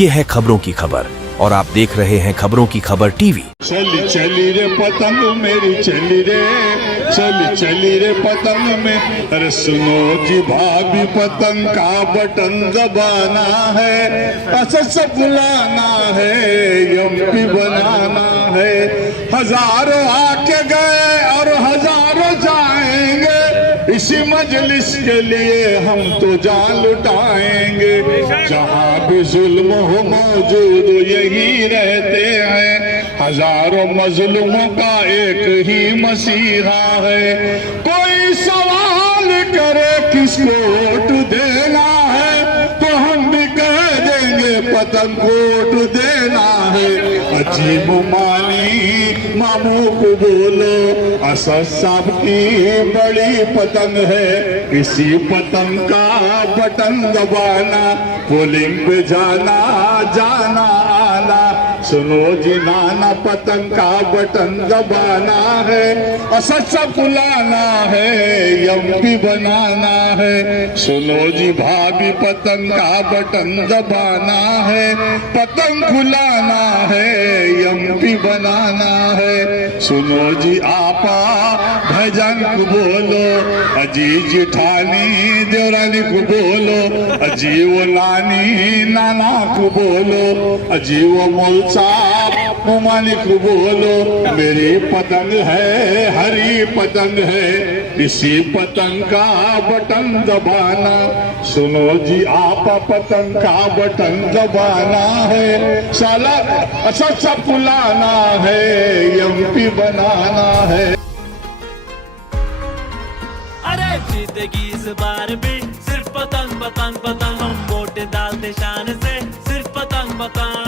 ये है खबरों की खबर और आप देख रहे हैं खबरों की खबर टीवी। चली चली रे पतंग मेरी चली रे, चली चली रे पतंग में। अरे सुनो जी भाभी पतंग का बटन दबाना है, ऐसा बुलाना है, यम्पी बनाना है। हजारों आके गए और हजारों जाएंगे, इसी मजलिस के लिए हम तो जान लुटाएंगे। जहाँ भी जुल्म हो मौजूद यही रहते हैं, हजारों मजलूमों का एक ही मसीहा है। कोई सवाल करे किसको वोट देना है, तो हम भी कह देंगे पतंग वोट देना है। अजीब मानी मामू को बोलो, असद साहब की बड़ी पतंग है, इसी पतंग का बटन दबाना, पोलिंग पे जाना जाना आना। सुनो जी नाना पतंग का बटन दबाना है, असद साहब को लाना है, यम्पी बनाना है। सुनो जी भाभी पतंग का बटन दबाना है, पतंग खुलाना है, यम्पी बनाना है। सुनो जी आपा भजन को बोलो, अजी जिठानी देवरानी को बोलो, अजी वो नानी नाना को बोलो, अजी वो मौलसा मुमानी को बोलो। मेरी पतंग है हरी पतंग है, इसी पतंग का बटन दबाना। सुनो जी आपा पतंग का बटन दबाना है, साला असद सब बुलाना है, यम्पी बनाना है। अरे जीतेगी इस बार भी सिर्फ पतंग पतंग पतंग, हम वोट डालते शान से सिर्फ पतंग पतंग।